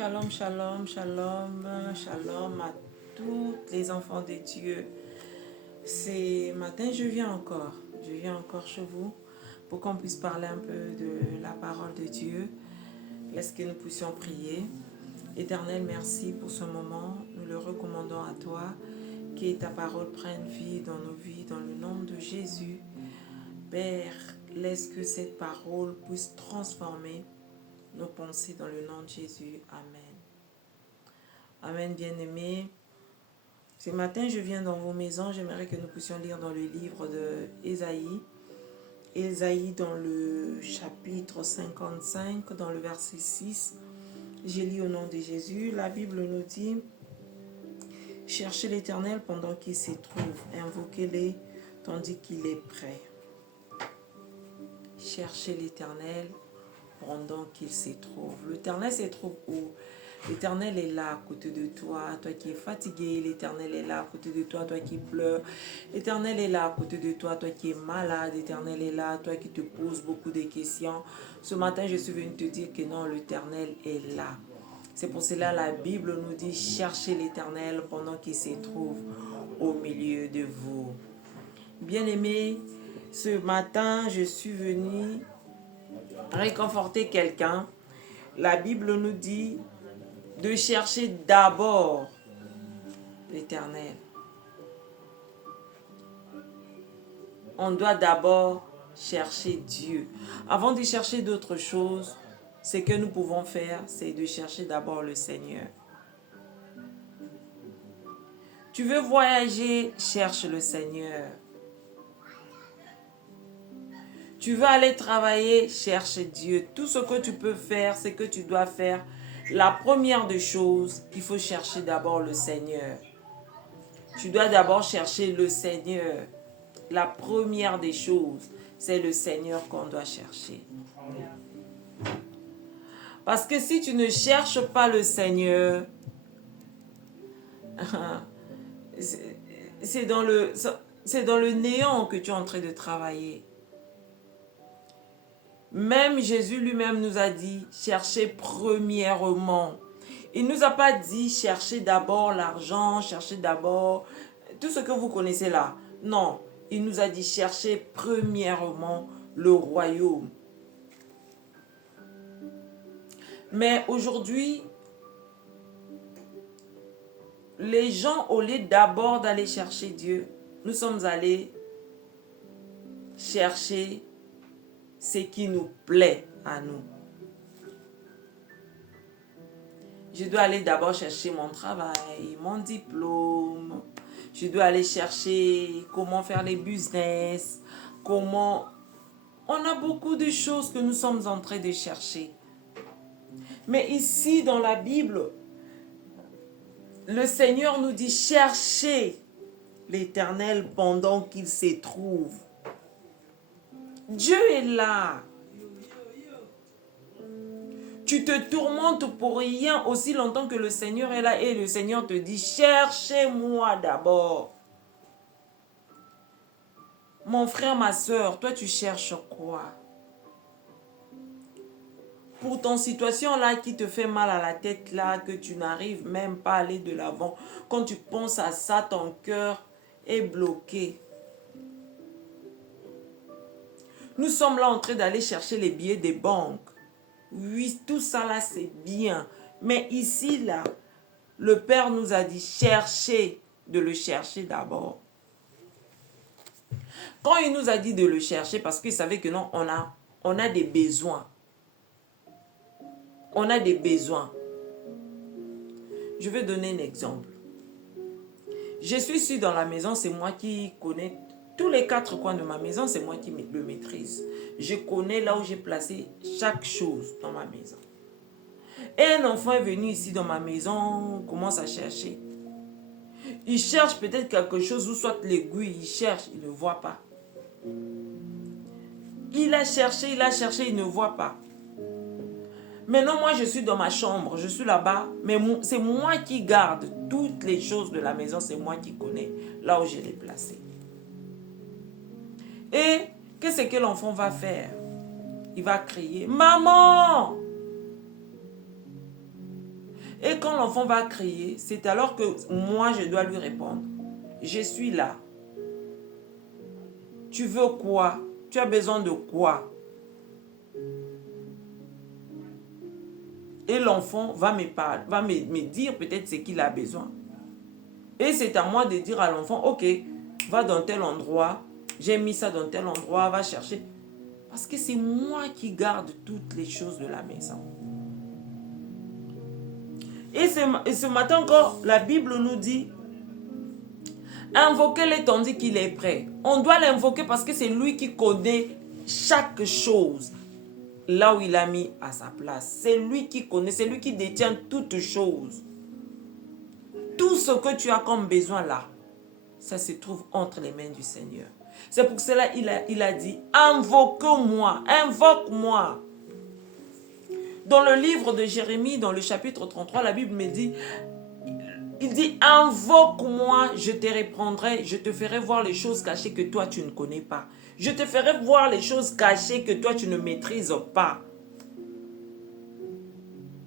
Shalom, shalom, shalom, shalom à tous les enfants de Dieu. Ce matin, je viens encore chez vous pour qu'on puisse parler un peu de la parole de Dieu. Est-ce que nous puissions prier? Éternel, merci pour ce moment. Nous le recommandons à toi. Que ta parole prenne vie dans nos vies, dans le nom de Jésus. Père, laisse que cette parole puisse transformer nos pensées dans le nom de Jésus. Amen. Amen, bien-aimés. Ce matin, je viens dans vos maisons. J'aimerais que nous puissions lire dans le livre de Ésaïe. Ésaïe dans le chapitre 55, dans le verset 6. J'ai lu au nom de Jésus. La Bible nous dit: cherchez l'Éternel pendant qu'il s'y trouve. Invoquez-le tandis qu'il est prêt. Cherchez l'Éternel pendant qu'il s'y trouve. L'Éternel se trouve où? L'Éternel est là à côté de toi, toi qui es fatigué. L'Éternel est là à côté de toi, toi qui pleures. L'Éternel est là à côté de toi, toi qui es malade. L'Éternel est là, toi qui te poses beaucoup de questions. Ce matin, je suis venu te dire que non, l'Éternel est là. C'est pour cela la Bible nous dit: cherchez l'Éternel pendant qu'il se trouve au milieu de vous. Bien-aimés, ce matin, je suis venu réconforter quelqu'un. La Bible nous dit de chercher d'abord l'Éternel. On doit d'abord chercher Dieu. Avant de chercher d'autres choses, ce que nous pouvons faire, c'est de chercher d'abord le Seigneur. Tu veux voyager, cherche le Seigneur. Tu veux aller travailler, cherche Dieu. Tout ce que tu peux faire, c'est que tu dois faire. La première des choses, il faut chercher d'abord le Seigneur. Tu dois d'abord chercher le Seigneur. La première des choses, c'est le Seigneur qu'on doit chercher. Parce que si tu ne cherches pas le Seigneur, c'est dans le néant que tu es en train de travailler. Même Jésus lui-même nous a dit: cherchez premièrement. Il ne nous a pas dit: cherchez d'abord l'argent, cherchez d'abord tout ce que vous connaissez là. Non, il nous a dit: cherchez premièrement le royaume. Mais aujourd'hui, les gens, au lieu d'abord d'aller chercher Dieu, nous sommes allés chercher ce qui nous plaît à nous. Je dois aller d'abord chercher mon travail, mon diplôme. Je dois aller chercher comment faire les business, comment... On a beaucoup de choses que nous sommes en train de chercher. Mais ici, dans la Bible, le Seigneur nous dit: cherchez l'Éternel pendant qu'il se trouve. Dieu est là. Tu te tourmentes pour rien aussi longtemps que le Seigneur est là, et le Seigneur te dit: cherchez-moi d'abord. Mon frère, ma soeur, toi tu cherches quoi? Pour ton situation là qui te fait mal à la tête là, que tu n'arrives même pas à aller de l'avant, quand tu penses à ça, ton cœur est bloqué. Nous sommes là en train d'aller chercher les billets des banques. Oui, tout ça là c'est bien. Mais ici là, le Père nous a dit: cherchez, de le chercher d'abord. Quand il nous a dit de le chercher, parce qu'il savait que non, on a des besoins. On a des besoins. Je vais donner un exemple. Je suis ici dans la maison, c'est moi qui connais tous les 4 coins de ma maison, c'est moi qui le maîtrise. Je connais là où j'ai placé chaque chose dans ma maison. Et un enfant est venu ici dans ma maison, commence à chercher. Il cherche peut-être quelque chose, ou soit l'aiguille, il cherche, il ne voit pas. Il a cherché, il ne voit pas. Maintenant, moi, je suis dans ma chambre, je suis là-bas, mais c'est moi qui garde toutes les choses de la maison, c'est moi qui connais là où je l'ai placé. Et qu'est-ce que l'enfant va faire? Il va crier: maman! Et quand l'enfant va crier, c'est alors que moi, je dois lui répondre. Je suis là. Tu veux quoi? Tu as besoin de quoi? Et l'enfant va me dire peut-être ce qu'il a besoin. Et c'est à moi de dire à l'enfant, ok, va dans tel endroit, j'ai mis ça dans tel endroit, va chercher. Parce que c'est moi qui garde toutes les choses de la maison. Et ce matin encore, la Bible nous dit, invoquez-le tandis qu'il est prêt. On doit l'invoquer parce que c'est lui qui connaît chaque chose là où il a mis à sa place. C'est lui qui connaît, c'est lui qui détient toutes choses. Tout ce que tu as comme besoin là, ça se trouve entre les mains du Seigneur. C'est pour cela il a dit, invoque-moi, invoque-moi. Dans le livre de Jérémie, dans le chapitre 33, la Bible me dit, il dit, invoque-moi, je te reprendrai, je te ferai voir les choses cachées que toi tu ne connais pas. Je te ferai voir les choses cachées que toi tu ne maîtrises pas.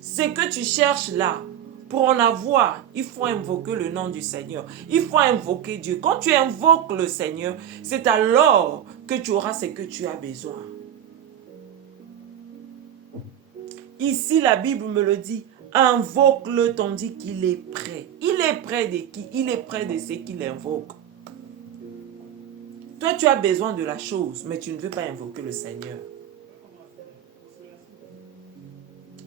Ce que tu cherches là, pour en avoir, il faut invoquer le nom du Seigneur. Il faut invoquer Dieu. Quand tu invoques le Seigneur, c'est alors que tu auras ce que tu as besoin. Ici, la Bible me le dit. Invoque-le tandis qu'il est prêt. Il est prêt de qui? Il est prêt de ce qu'il invoque. Toi, tu as besoin de la chose, mais tu ne veux pas invoquer le Seigneur.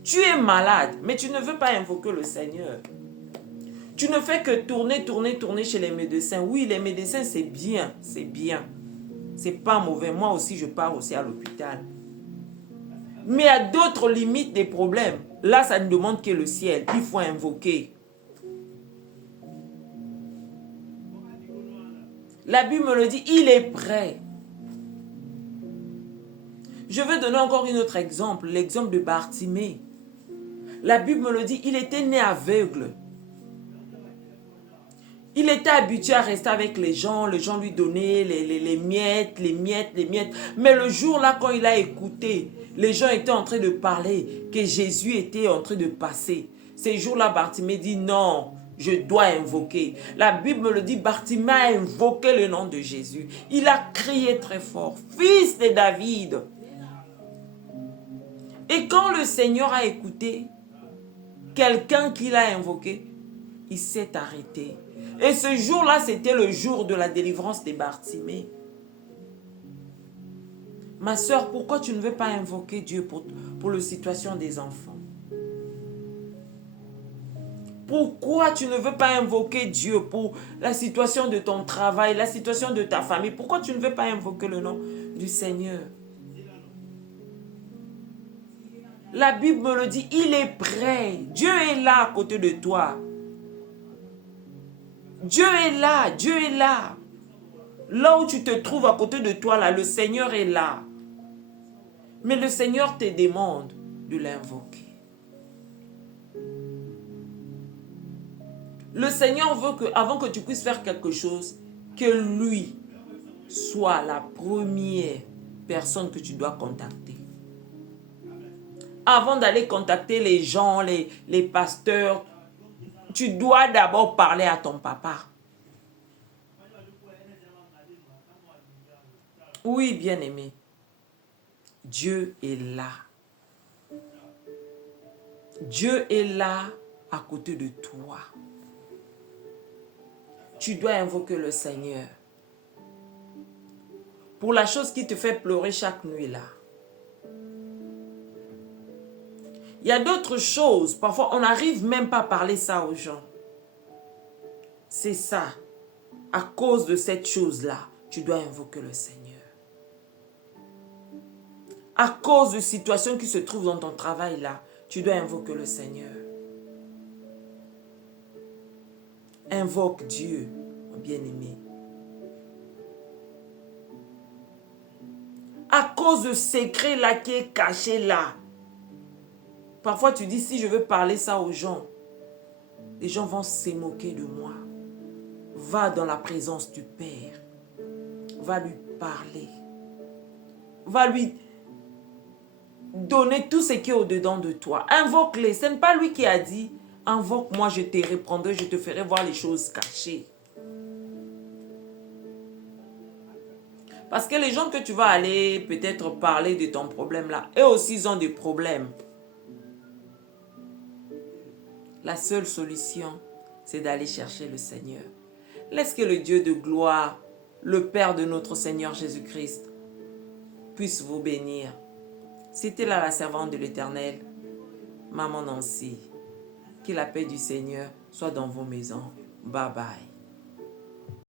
Tu es malade, mais tu ne veux pas invoquer le Seigneur. Tu ne fais que tourner chez les médecins. Oui, les médecins, c'est bien, c'est bien. C'est pas mauvais. Moi aussi, je pars aussi à l'hôpital. Mais il y a d'autres limites des problèmes. Là, ça ne demande que le ciel. Il faut invoquer. La Bible me le dit, il est prêt. Je vais donner encore un autre exemple, l'exemple de Bartimée. La Bible me le dit, il était né aveugle. Il était habitué à rester avec les gens lui donnaient les miettes. Mais le jour-là, quand il a écouté, les gens étaient en train de parler, que Jésus était en train de passer. Ces jours-là, Bartimée dit non, je dois invoquer. La Bible me le dit, Bartimée a invoqué le nom de Jésus. Il a crié très fort, fils de David. Et quand le Seigneur a écouté quelqu'un qu'il a invoqué, il s'est arrêté. Et ce jour-là, c'était le jour de la délivrance de Bartimée. Ma soeur, pourquoi tu ne veux pas invoquer Dieu pour la situation des enfants? Pourquoi tu ne veux pas invoquer Dieu pour la situation de ton travail, la situation de ta famille? Pourquoi tu ne veux pas invoquer le nom du Seigneur? La Bible me le dit, il est prêt. Dieu est là à côté de toi. Dieu est là, Dieu est là. Là où tu te trouves à côté de toi, là, le Seigneur est là. Mais le Seigneur te demande de l'invoquer. Le Seigneur veut que, avant que tu puisses faire quelque chose, que lui soit la première personne que tu dois contacter. Avant d'aller contacter les gens, les pasteurs, tu dois d'abord parler à ton papa. Oui, bien-aimé. Dieu est là. Dieu est là à côté de toi. Tu dois invoquer le Seigneur. Pour la chose qui te fait pleurer chaque nuit là. Il y a d'autres choses. Parfois, on n'arrive même pas à parler ça aux gens. C'est ça. À cause de cette chose-là, tu dois invoquer le Seigneur. À cause de situations qui se trouvent dans ton travail là, tu dois invoquer le Seigneur. Invoque Dieu, mon bien-aimé. À cause de secret là qui est caché là. Parfois tu dis, si je veux parler ça aux gens, les gens vont se moquer de moi. Va dans la présence du Père. Va lui parler. Va lui donner tout ce qui est au-dedans de toi. Invoque-le. Ce n'est pas lui qui a dit, Invoque-moi, je te répondrai, je te ferai voir les choses cachées. Parce que les gens que tu vas aller peut-être parler de ton problème là, eux aussi ils ont des problèmes. La seule solution, c'est d'aller chercher le Seigneur. Laisse que le Dieu de gloire, le Père de notre Seigneur Jésus-Christ, puisse vous bénir. C'était là la servante de l'Éternel, Maman Nancy. Que la paix du Seigneur soit dans vos maisons. Bye bye.